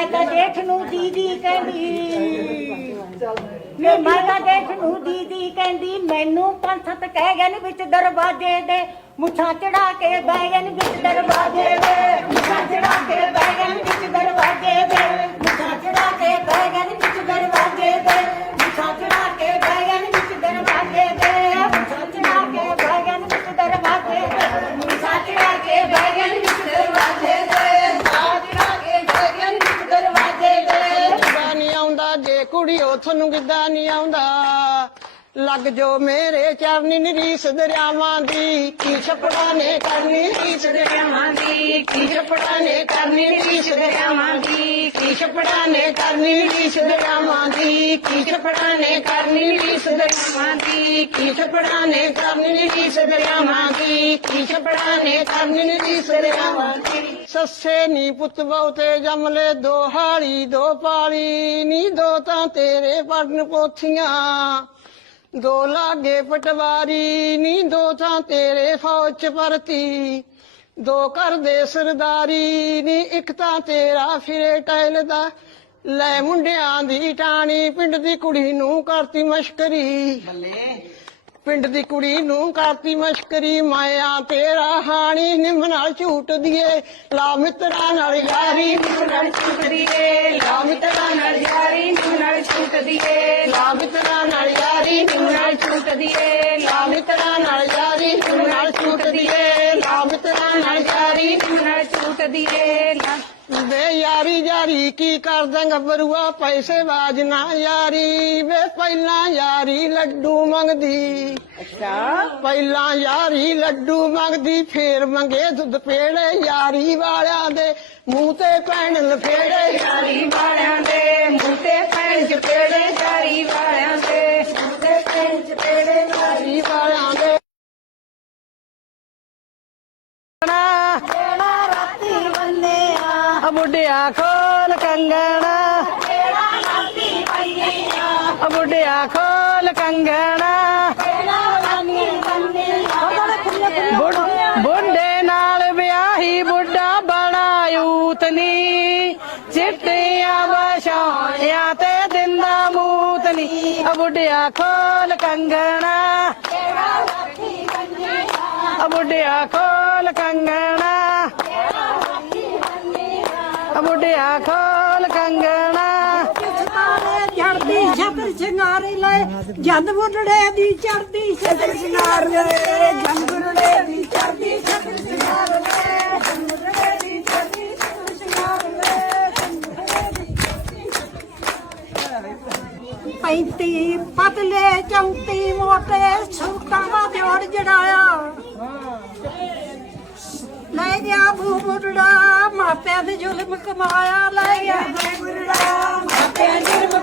ਮੈਂ ਤਾਂ ਜੇਠ ਨੂੰ ਦੀਦੀ ਕਹਿੰਦੀ। ਵੇ ਮੈਂ ਤਾਂ ਜੇਠ ਨੂੰ ਦੀਦੀ ਕਹਿੰਦੀ, ਮੈਨੂੰ ਪੰਜ ਕਹਿ ਗਏ ਨੇ ਵਿੱਚ ਦਰਵਾਜ਼ੇ ਦੇ। ਮੁੱਛਾਂ ਚੜਾ ਕੇ ਬਹਿ ਗਏ ਨੇ ਵਿੱਚ ਦਰਵਾਜ਼ੇ ਦੇ। ਮੁੱਛਾਂ ਚੜਾ ਕੇ ਬਹਿ ਗਏ ਨੇ ਤੁਹਾਨੂੰ ਗਿੱਧਾ ਨਹੀਂ ਆਉਂਦਾ? ਲੱਗ ਜੋ ਮੇਰੇ ਚਰਨੀ ਨਰੀਸ ਦਰਿਆਵਾਂ ਦੀ। ਕੀ ਛਪੜਾ ਨੇ ਕਰਨੀ ਰੀਸ ਦਰਿਆਵਾਂ ਦੀ? ਕੀ ਛਪੜਾ ਨੇ ਕਰਨੀ ਰੀਸ ਦਰਿਆਵਾਂ ਦੀ? ਕੀ ਛਪੜਾ ਨੇ ਕਰਨੀ ਰੀਸ ਦਰਿਆਵਾਂ ਦੀ? ਕੀ ਛਪੜਾ ਨੇ ਕਰਨੀ ਰੀਸ ਦਰਿਆਵਾਂ ਦੀ? ਕੀ ਛਪੜਾ ਨੇ ਕਰਨੀ ਰੀਸ ਦਰਿਆਵਾਂ ਦੀ? ਕੀ ਛਪੜਾ ਨੇ ਕਰਨੀ ਰੀਸ ਦਰਿਆਵਾਂ ਦੀ? ਸੱਸੇ ਨੀ ਪੁੱਤ ਬਹੁਤੇ ਜਮਲੇ, ਦੋ ਹਾਲੀ, ਦੋ ਪਾਲੀ, ਨੀ ਦੋ ਤਾਂ ਤੇਰੇ ਪੜਨ ਪੋਥੀਆਂ। ਦੋ ਲਾਗੇ ਪਟਵਾਰੀ ਨੀ ਦੋ ਤਾਂ ਤੇਰੇ ਫੌਜ ਚ ਭਰਤੀ। ਦੋ ਕਰਦੇ ਸਰਦਾਰੀ ਨੀ ਇੱਕ ਤਾਂ ਤੇਰਾ ਫਿਰੇ ਟੈਲ ਦਾ। ਲੈ ਮੁੰਡਿਆਂ ਦੀ ਟਾਣੀ ਪਿੰਡ ਦੀ ਕੁੜੀ ਨੂੰ ਕਰਤੀ ਮਸ਼ਕਰੀ। ਪਿੰਡ ਦੀ ਕੁੜੀ ਨੂੰ ਕਰਤੀ ਮਸ਼ਕਰੀ ਮਾਇਆ ਤੇਰਾ ਹਾਣੀ ਨਿੰਮ ਨਾਲ ਝੂਟ ਦੀਏ। ਲਾ ਮਿੱਤਰਾਂ ਨਾਲ ਯਾਰੀ ਨਿੰਮ ਨਾਲ ਝੂਟ ਦੀਏ। ਲਾ ਮਿੱਤਰਾਂ ਨਾਲ ਯਾਰੀ ਨਿੰਮ ਨਾਲ ਝੂਟ ਦੀਏ। ਦੀਏ ਲਾ ਮਿੱਤਰਾਂ ਨਾਲ ਯਾਰੀ ਨਾਲ ਮਿੱਤਰਾਂ ਨਾਲ ਯਾਰੀ ਨਾਲ ਵੇ ਯਾਰੀ ਯਾਰੀ ਕੀ ਕਰ ਦਾਂਗਾ ਬਰੂਆ? ਪੈਸੇ ਬਾਜ ਨਾ ਯਾਰੀ। ਵੇ ਪਹਿਲਾਂ ਯਾਰੀ ਲੱਡੂ ਮੰਗਦੀ। ਅੱਛਾ। ਪਹਿਲਾਂ ਯਾਰੀ ਲੱਡੂ ਮੰਗਦੀ ਫੇਰ ਮੰਗੇ ਦੁੱਧ ਪੇੜੇ ਯਾਰੀ ਵਾਲਿਆਂ ਦੇ। ਮੂੰਹ ਤੇ ਪੈਣ ਲਫੇੜੇ ਮੁੰਡਿਆ ਖੋਲ ਕੰਗਣਾ। ਜਿਹੜਾ ਰਾਤੀ ਬੰਨਿਆ ਮੁੰਡਿਆ ਖੋਲ ਕੰਗਣਾ। ਜਿਹੜਾ ਰਾਤੀ ਬੰਨਿਆ ਬੁੱਢ- ਬੁੱਢੇ ਨਾਲ ਵਿਆਹੀ ਬੁੱਢਾ ਬਣਾ ਯੂਤਨੀ ਚਿੱਟੀਆਂ ਬਸ਼ਾਣਿਆਂ ਤੇ ਦਿੰਦਾ ਮੂਤਨੀ। ਆ ਖੋਲ ਕੰਗਣਾ। ਜਿਹੜਾ ਰਾਤੀ ਬੰਨਿਆ ਆ ਖੋਲ ਕੰਗਣਾ। ਆ ਬੁੱਢਿਆ ਖੋਲ ਕੰਗਣਾ। ਚੜਦੀ ਛਤਰ ਸ਼ਿੰਗਾਰੇ ਲੈ ਜੰਦ ਬੁੱਢੜੇ ਦੀ ਚੜਦੀ ਛਤਰ ਸ਼ਿੰਗਾਰ ਜੰਦ ਬੁੱਢੜੇ ਦੀ ਚੜਦੀ ਛਤਰ ਸ਼ਿੰਗਾਰ ਜੰਦ ਬੁੱਢੜੇ ਦੀ ਚੜਦੀ ਛਤਰ ਸ਼ਿੰਗਾਰ ਪੈਂਤੀ ਪਤਲੇ, ਚੌਂਤੀ ਮੋਟੇ, ਸੂਟਾਂ ਦਾ ਜੋੜ ਜੜਾਇਆ। ਲੈ ਗਿਆ ਬੂ ਬੁੱਢੜਾ ਮਾਪਿਆਂ ਦੇ ਜ਼ੁਲਮ ਕਮਾਇਆ ਲੈ ਗਿਆ। ਬੂ ਬੁੱਢੜਾ ਮਾਪਿਆਂ ਦੇ ਜ਼ੁਲਮ